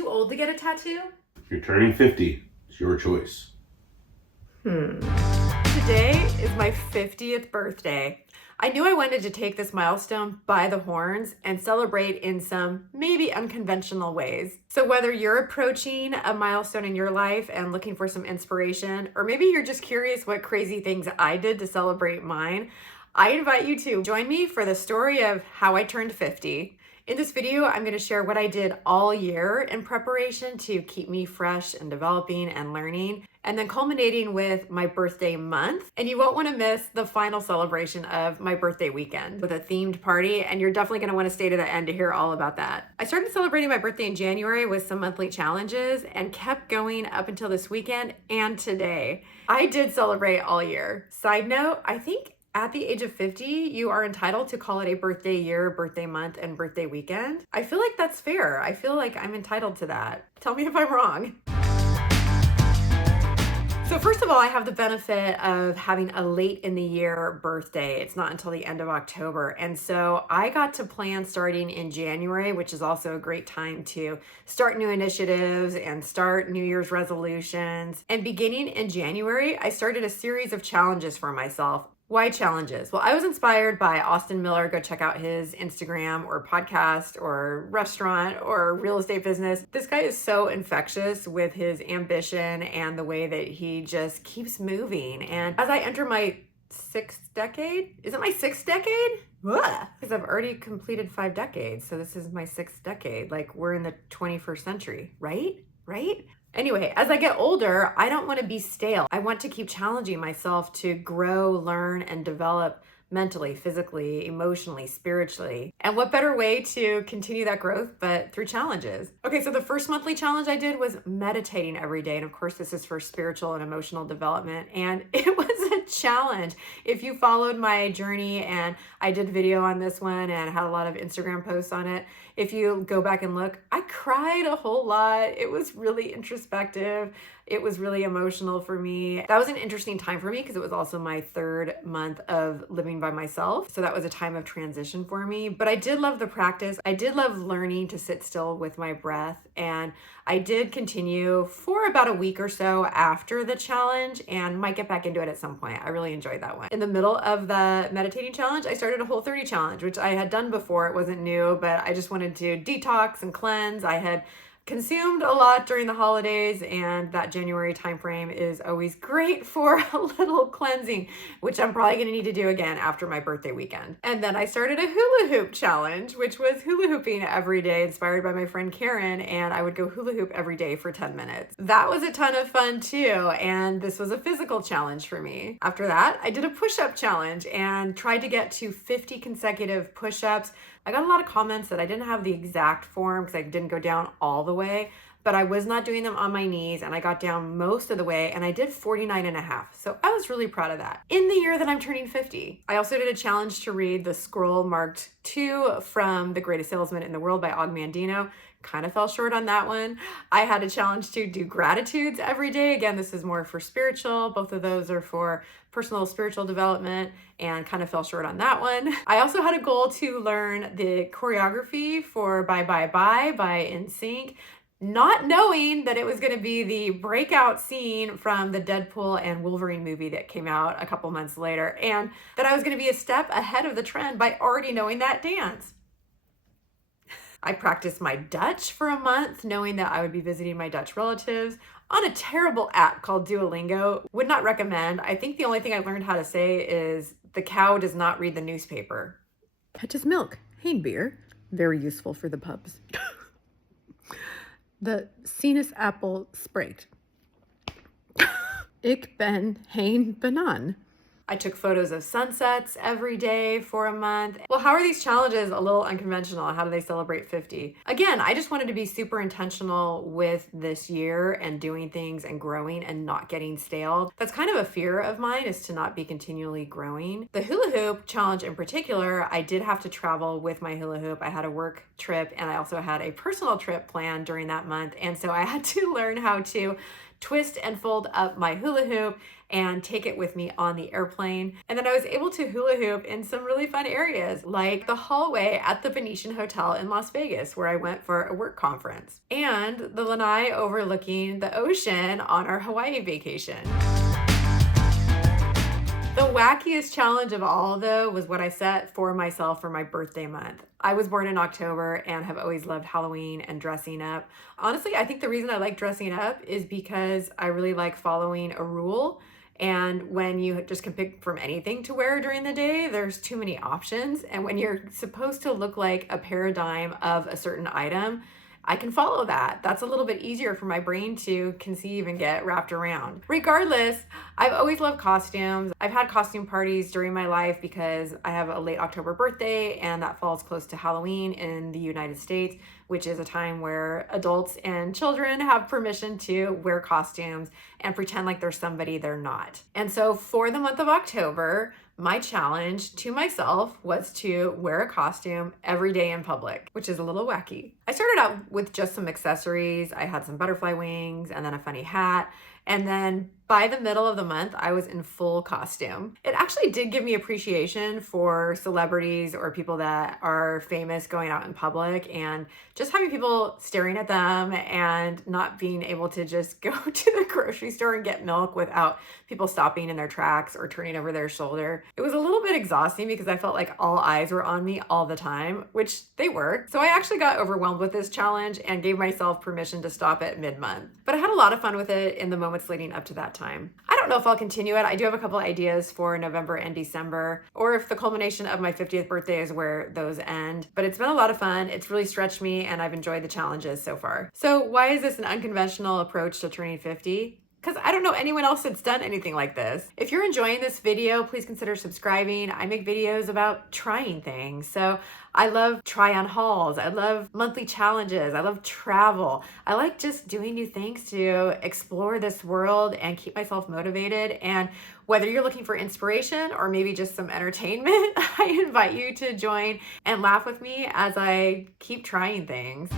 too old to get a tattoo? If you're turning 50, it's your choice. Today is my 50th birthday. I knew I wanted to take this milestone by the horns and celebrate in some maybe unconventional ways. So whether you're approaching a milestone in your life and looking for some inspiration, or maybe you're just curious what crazy things I did to celebrate mine, I invite you to join me for the story of how I turned 50. In this video, I'm going to share what I did all year in preparation to keep me fresh and developing and learning, and then culminating with my birthday month. And you won't want to miss the final celebration of my birthday weekend with a themed party, and you're definitely going to want to stay to the end to hear all about that. I started celebrating my birthday in January with some monthly challenges and kept going up until this weekend and today. I did celebrate all year. Side note, I think at the age of 50, you are entitled to call it a birthday year, birthday month, and birthday weekend. I feel like that's fair. I feel like I'm entitled to that. Tell me if I'm wrong. So first of all, I have the benefit of having a late in the year birthday. It's not until the end of October. And so I got to plan starting in January, which is also a great time to start new initiatives and start New Year's resolutions. And beginning in January, I started a series of challenges for myself. Why challenges? Well, I was inspired by Austin Miller. Go check out his Instagram or podcast or restaurant or real estate business. This guy is so infectious with his ambition and the way that he just keeps moving. And as I enter my sixth decade, is it my sixth decade? Because I've already completed 5 decades. So this is my sixth decade. Like we're in the 21st century, right? Anyway, as I get older, I don't want to be stale. I want to keep challenging myself to grow, learn, and develop mentally, physically, emotionally, spiritually. And what better way to continue that growth but through challenges? Okay, so the first monthly challenge I did was meditating every day. And of course, this is for spiritual and emotional development. And it was a challenge. If you followed my journey, and I did video on this one and had a lot of Instagram posts on it, if you go back and look, I cried a whole lot. It was really introspective. It was really emotional for me. That was an interesting time for me because it was also my 3rd month of living by myself. So that was a time of transition for me. But I did love the practice. I did love learning to sit still with my breath. And I did continue for about a week or so after the challenge and might get back into it at some point. I really enjoyed that one. In the middle of the meditating challenge, I started a Whole30 challenge, which I had done before. It wasn't new, but I just wanted to detox and cleanse. I had consumed a lot during the holidays, and that January timeframe is always great for a little cleansing, which I'm probably going to need to do again after my birthday weekend. And then I started a hula hoop challenge, which was hula hooping every day, inspired by my friend Karen, and I would go hula hoop every day for 10 minutes. That was a ton of fun too, and this was a physical challenge for me. After that, I did a push-up challenge and tried to get to 50 consecutive push-ups. I got a lot of comments that I didn't have the exact form because I didn't go down all the way, but I was not doing them on my knees, and I got down most of the way, and I did 49 and a half. So I was really proud of that. In the year that I'm turning 50, I also did a challenge to read the scroll marked 2 from The Greatest Salesman in the World by Og Mandino. Kind of fell short on that one. I had a challenge to do gratitudes every day. Again, this is more for spiritual. Both of those are for personal spiritual development, and kind of fell short on that one. I also had a goal to learn the choreography for Bye Bye Bye by NSYNC, not knowing that it was going to be the breakout scene from the Deadpool and Wolverine movie that came out a couple months later, and that I was going to be a step ahead of the trend by already knowing that dance. I practiced my Dutch for a month, knowing that I would be visiting my Dutch relatives on a terrible app called Duolingo. Would not recommend. I think the only thing I learned how to say is the cow does not read the newspaper. Catches milk. Heen beer. Very useful for the pubs. The sinaasappel spreekt. Ik ben geen banaan. I took photos of sunsets every day for a month. Well, how are these challenges a little unconventional? How do they celebrate 50? Again, I just wanted to be super intentional with this year and doing things and growing and not getting stale. That's kind of a fear of mine, is to not be continually growing. The hula hoop challenge in particular, I did have to travel with my hula hoop. I had a work trip and I also had a personal trip planned during that month. And so I had to learn how to twist and fold up my hula hoop and take it with me on the airplane. And then I was able to hula hoop in some really fun areas, like the hallway at the Venetian Hotel in Las Vegas, where I went for a work conference, and the lanai overlooking the ocean on our Hawaii vacation. The wackiest challenge of all, though, was what I set for myself for my birthday month. I was born in October and have always loved Halloween and dressing up. Honestly, I think the reason I like dressing up is because I really like following a rule. And when you just can pick from anything to wear during the day, there's too many options. And when you're supposed to look like a paradigm of a certain item, I can follow that. That's a little bit easier for my brain to conceive and get wrapped around. Regardless, I've always loved costumes. I've had costume parties during my life because I have a late October birthday, and that falls close to Halloween in the United States, which is a time where adults and children have permission to wear costumes and pretend like they're somebody they're not. And so for the month of October, my challenge to myself was to wear a costume every day in public, which is a little wacky. I started out with just some accessories. I had some butterfly wings and then a funny hat. And then by the middle of the month, I was in full costume. It actually did give me appreciation for celebrities or people that are famous going out in public, and just having people staring at them and not being able to just go to the grocery store and get milk without people stopping in their tracks or turning over their shoulder. It was a little bit exhausting because I felt like all eyes were on me all the time, which they were. So I actually got overwhelmed with this challenge and gave myself permission to stop at mid-month. But I had a lot of fun with it in the moments leading up to that time. I don't know if I'll continue it. I do have a couple ideas for November and December, or if the culmination of my 50th birthday is where those end. But it's been a lot of fun. It's really stretched me, and I've enjoyed the challenges so far. So why is this an unconventional approach to turning 50? Because I don't know anyone else that's done anything like this. If you're enjoying this video, please consider subscribing. I make videos about trying things. So I love try on hauls. I love monthly challenges. I love travel. I like just doing new things to explore this world and keep myself motivated. And whether you're looking for inspiration or maybe just some entertainment, I invite you to join and laugh with me as I keep trying things.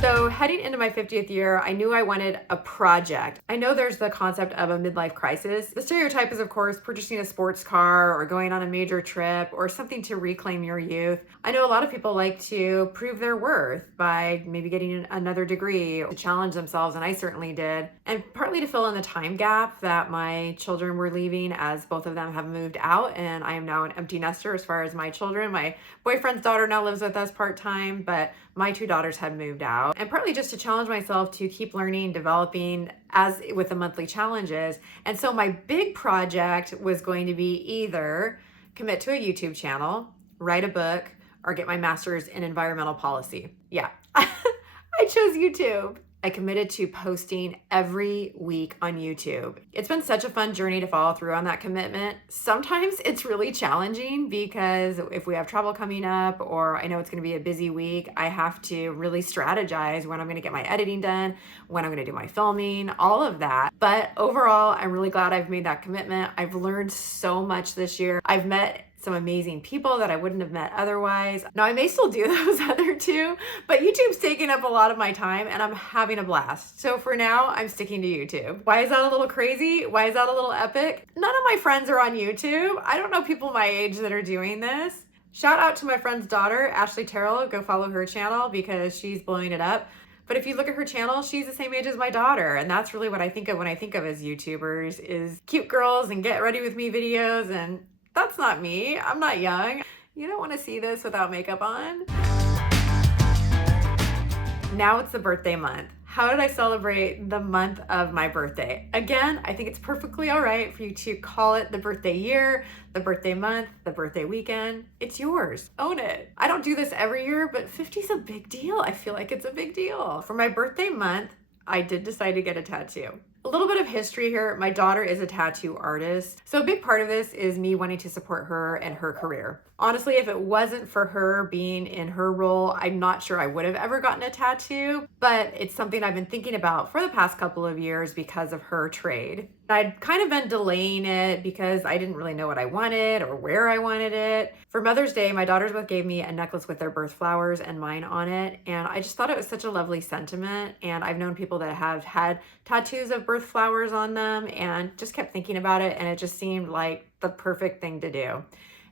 So heading into my 50th year, I knew I wanted a project. I know there's the concept of a midlife crisis. The stereotype is, of course, purchasing a sports car or going on a major trip or something to reclaim your youth. I know a lot of people like to prove their worth by maybe getting another degree to challenge themselves, and I certainly did. And partly to fill in the time gap that my children were leaving, as both of them have moved out, and I am now an empty nester as far as my children. My boyfriend's daughter now lives with us part-time, but my two daughters had moved out. And partly just to challenge myself to keep learning, developing as with the monthly challenges. And so my big project was going to be either commit to a YouTube channel, write a book, or get my master's in environmental policy. Yeah, I chose YouTube. I committed to posting every week on YouTube. It's been such a fun journey to follow through on that commitment. Sometimes it's really challenging because if we have travel coming up or I know it's gonna be a busy week, I have to really strategize when I'm gonna get my editing done, when I'm gonna do my filming, all of that. But overall, I'm really glad I've made that commitment. I've learned so much this year. I've met some amazing people that I wouldn't have met otherwise. Now, I may still do those other two, but YouTube's taking up a lot of my time and I'm having a blast. So for now, I'm sticking to YouTube. Why is that a little crazy? Why is that a little epic? None of my friends are on YouTube. I don't know people my age that are doing this. Shout out to my friend's daughter, Ashley Terrell. Go follow her channel because she's blowing it up. But if you look at her channel, she's the same age as my daughter. And that's really what I think of when I think of as YouTubers, is cute girls and get ready with me videos. And that's not me. I'm not young. You don't want to see this without makeup on. Now it's the birthday month. How did I celebrate the month of my birthday? Again, I think it's perfectly all right for you to call it the birthday year, the birthday month, the birthday weekend. It's yours. Own it. I don't do this every year, but 50 is a big deal. I feel like it's a big deal. For my birthday month, I did decide to get a tattoo. A little bit of history here. My daughter is a tattoo artist. So a big part of this is me wanting to support her and her career. Honestly, if it wasn't for her being in her role, I'm not sure I would have ever gotten a tattoo, but it's something I've been thinking about for the past couple of years because of her trade. I'd kind of been delaying it because I didn't really know what I wanted or where I wanted it. For Mother's Day, my daughters both gave me a necklace with their birth flowers and mine on it, and I just thought it was such a lovely sentiment. And I've known people that have had tattoos of birth flowers on them and just kept thinking about it, and it just seemed like the perfect thing to do.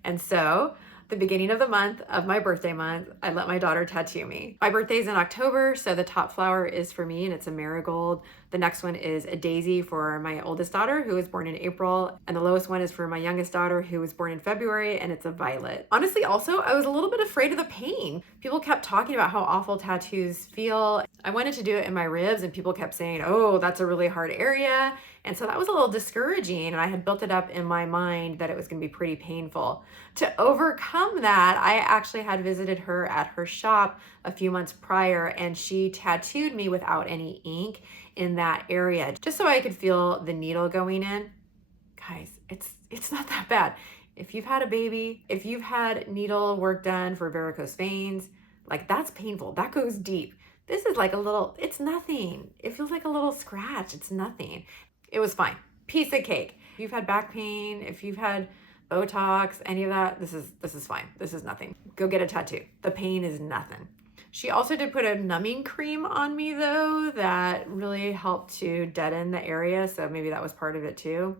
And so, the beginning of the month of my birthday month, I let my daughter tattoo me. My birthday's in October, so the top flower is for me and it's a marigold. The next one is a daisy for my oldest daughter, who was born in April, and the lowest one is for my youngest daughter, who was born in February, and it's a violet. Honestly, also, I was a little bit afraid of the pain. People kept talking about how awful tattoos feel. I wanted to do it in my ribs, and people kept saying, oh, that's a really hard area. And so that was a little discouraging, and I had built it up in my mind that it was going to be pretty painful. To overcome that, I actually had visited her at her shop a few months prior, and she tattooed me without any ink in that area, just so I could feel the needle going in. Guys, it's not that bad. If you've had a baby, if you've had needle work done for varicose veins, like that's painful. That goes deep. This is like a little, it's nothing. It feels like a little scratch. It's nothing. It was fine. Piece of cake. If you've had back pain, if you've had Botox, any of that, this is fine. This is nothing. Go get a tattoo. The pain is nothing. She also did put a numbing cream on me though that really helped to deaden the area, so maybe that was part of it too.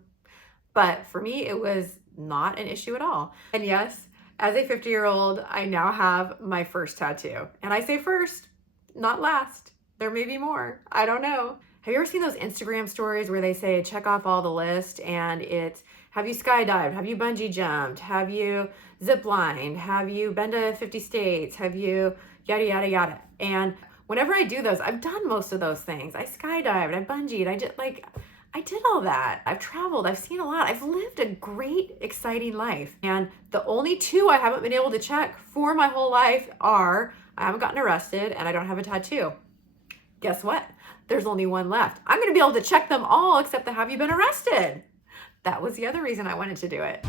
But for me, it was not an issue at all. And yes, as a 50-year-old, I now have my first tattoo. And I say first, not last. There may be more. I don't know. Have you ever seen those Instagram stories where they say check off all the list, and it's have you skydived? Have you bungee jumped? Have you ziplined? Have you been to 50 states? Have you yada, yada, yada? And whenever I do those, I've done most of those things. I skydived, I bungeed, I did all that. I've traveled, I've seen a lot. I've lived a great, exciting life. And the only two I haven't been able to check for my whole life are I haven't gotten arrested and I don't have a tattoo. Guess what? There's only one left. I'm going to be able to check them all except the have you been arrested? That was the other reason I wanted to do it.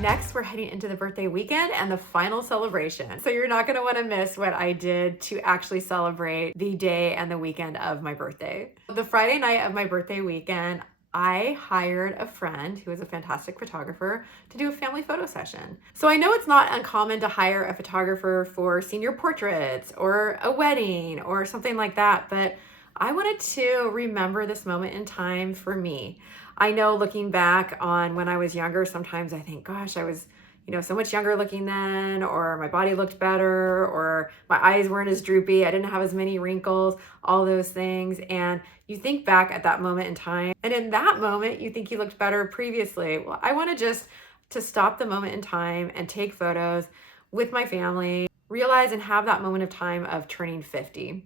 Next, we're heading into the birthday weekend and the final celebration. So you're not going to want to miss what I did to actually celebrate the day and the weekend of my birthday. The Friday night of my birthday weekend, I hired a friend who is a fantastic photographer to do a family photo session. So I know it's not uncommon to hire a photographer for senior portraits or a wedding or something like that, but I wanted to remember this moment in time for me. I know looking back on when I was younger, sometimes I think, gosh, I was, so much younger looking then, or my body looked better, or my eyes weren't as droopy. I didn't have as many wrinkles, all those things. And you think back at that moment in time, and in that moment, you think you looked better previously. Well, I want to stop the moment in time and take photos with my family, realize and have that moment of time of turning 50.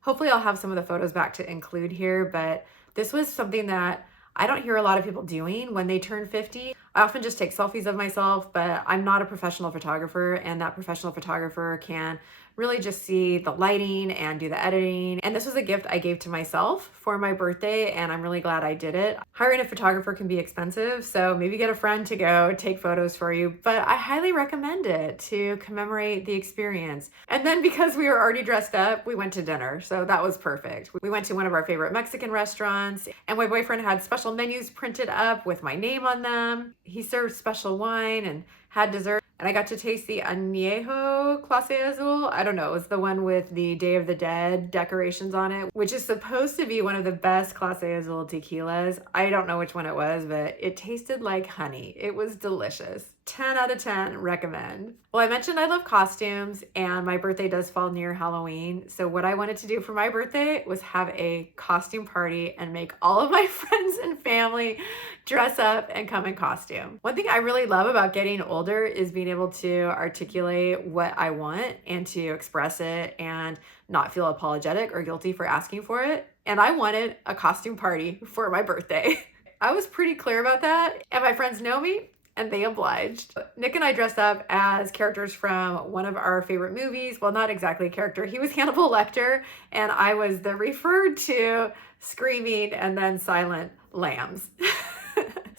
Hopefully I'll have some of the photos back to include here, but this was something that I don't hear a lot of people doing when they turn 50. I often just take selfies of myself, but I'm not a professional photographer, and that professional photographer can really just see the lighting and do the editing. And this was a gift I gave to myself for my birthday, and I'm really glad I did it. Hiring a photographer can be expensive, so maybe get a friend to go take photos for you, but I highly recommend it to commemorate the experience. And then because we were already dressed up, we went to dinner, so that was perfect. We went to one of our favorite Mexican restaurants, and my boyfriend had special menus printed up with my name on them. He served special wine and had dessert. And I got to taste the Añejo Clase Azul. I don't know, it was the one with the Day of the Dead decorations on it, which is supposed to be one of the best Clase Azul tequilas. I don't know which one it was, but it tasted like honey. It was delicious. 10 out of 10, recommend. Well, I mentioned I love costumes, and my birthday does fall near Halloween. So what I wanted to do for my birthday was have a costume party and make all of my friends and family dress up and come in costume. One thing I really love about getting older is being able to articulate what I want and to express it and not feel apologetic or guilty for asking for it. And I wanted a costume party for my birthday. I was pretty clear about that, and my friends know me, and they obliged. Nick and I dressed up as characters from one of our favorite movies. Well, not exactly a character. He was Hannibal Lecter, and I was the referred to screaming and then silent lambs.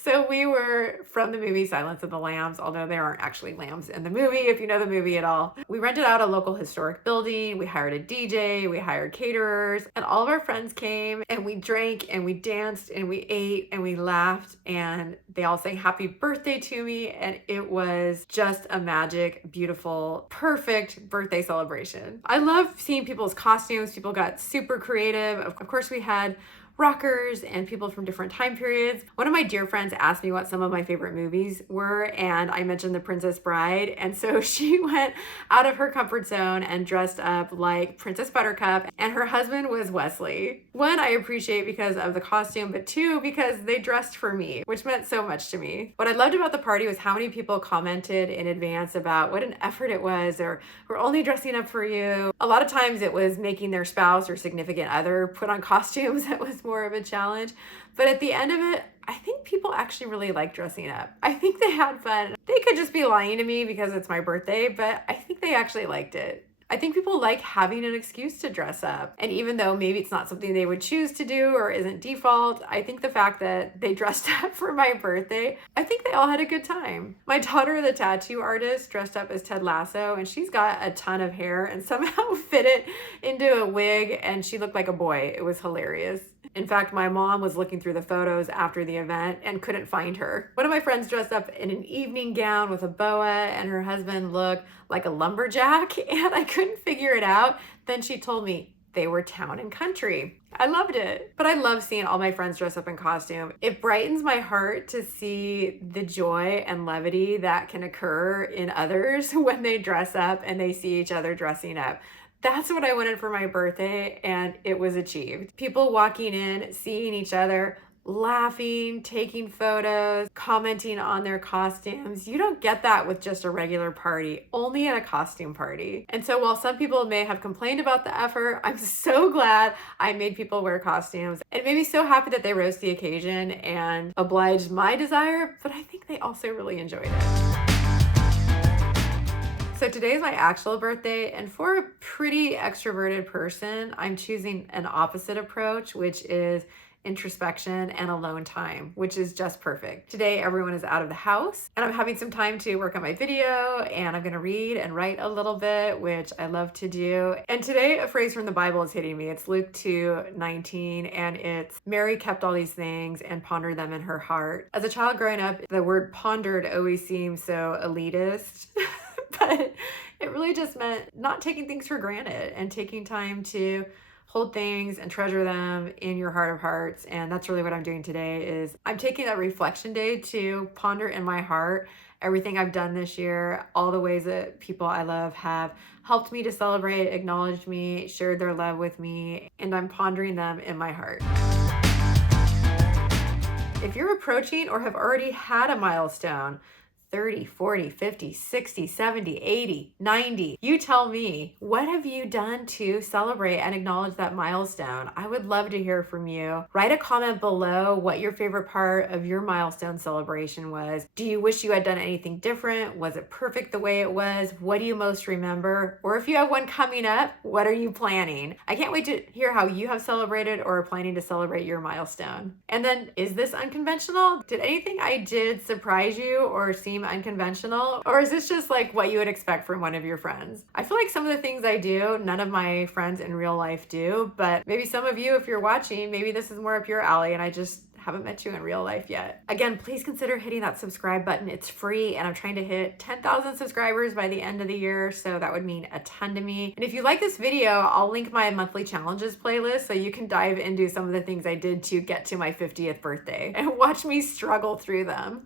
So we were from the movie Silence of the Lambs, although there aren't actually lambs in the movie, if you know the movie at all. We rented out a local historic building, we hired a DJ, we hired caterers, and all of our friends came and we drank and we danced and we ate and we laughed and they all sang happy birthday to me. And it was just a magic, beautiful, perfect birthday celebration. I love seeing people's costumes. People got super creative. Of course, we had rockers and people from different time periods. One of my dear friends asked me what some of my favorite movies were, and I mentioned The Princess Bride. And so she went out of her comfort zone and dressed up like Princess Buttercup, and her husband was Wesley. One, I appreciate because of the costume, but two, because they dressed for me, which meant so much to me. What I loved about the party was how many people commented in advance about what an effort it was, or we're only dressing up for you. A lot of times it was making their spouse or significant other put on costumes that was more of a challenge. But at the end of it, I think people actually really like dressing up. I think they had fun. They could just be lying to me because it's my birthday, but I think they actually liked it. I think people like having an excuse to dress up. And even though maybe it's not something they would choose to do or isn't default, I think the fact that they dressed up for my birthday, I think they all had a good time. My daughter, the tattoo artist, dressed up as Ted Lasso, and she's got a ton of hair and somehow fit it into a wig, and she looked like a boy. It was hilarious. In fact, my mom was looking through the photos after the event and couldn't find her. One of my friends dressed up in an evening gown with a boa, and her husband looked like a lumberjack, and I couldn't figure it out. Then she told me they were town and country. I loved it. But I love seeing all my friends dress up in costume. It brightens my heart to see the joy and levity that can occur in others when they dress up and they see each other dressing up. That's what I wanted for my birthday, and it was achieved. People walking in, seeing each other, laughing, taking photos, commenting on their costumes. You don't get that with just a regular party, only at a costume party. And so while some people may have complained about the effort, I'm so glad I made people wear costumes. It made me so happy that they rose to the occasion and obliged my desire, but I think they also really enjoyed it. So today is my actual birthday, and for a pretty extroverted person, I'm choosing an opposite approach, which is introspection and alone time, which is just perfect. Today, everyone is out of the house, and I'm having some time to work on my video, and I'm gonna read and write a little bit, which I love to do. And today, a phrase from the Bible is hitting me. It's Luke 2:19, and it's, Mary kept all these things and pondered them in her heart. As a child growing up, the word pondered always seemed so elitist. But it really just meant not taking things for granted and taking time to hold things and treasure them in your heart of hearts. And that's really what I'm doing today. Is I'm taking that reflection day to ponder in my heart everything I've done this year, all the ways that people I love have helped me to celebrate, acknowledged me, shared their love with me, and I'm pondering them in my heart. If you're approaching or have already had a milestone, 30, 40, 50, 60, 70, 80, 90. You tell me, what have you done to celebrate and acknowledge that milestone? I would love to hear from you. Write a comment below what your favorite part of your milestone celebration was. Do you wish you had done anything different? Was it perfect the way it was? What do you most remember? Or if you have one coming up, what are you planning? I can't wait to hear how you have celebrated or are planning to celebrate your milestone. And then, is this unconventional? Did anything I did surprise you or seem unconventional, or is this just like what you would expect from one of your friends? I feel like some of the things I do, none of my friends in real life do, but maybe some of you, if you're watching, maybe this is more up your alley and I just haven't met you in real life yet. Again, please consider hitting that subscribe button. It's free, and I'm trying to hit 10,000 subscribers by the end of the year, so that would mean a ton to me. And if you like this video, I'll link my monthly challenges playlist so you can dive into some of the things I did to get to my 50th birthday and watch me struggle through them.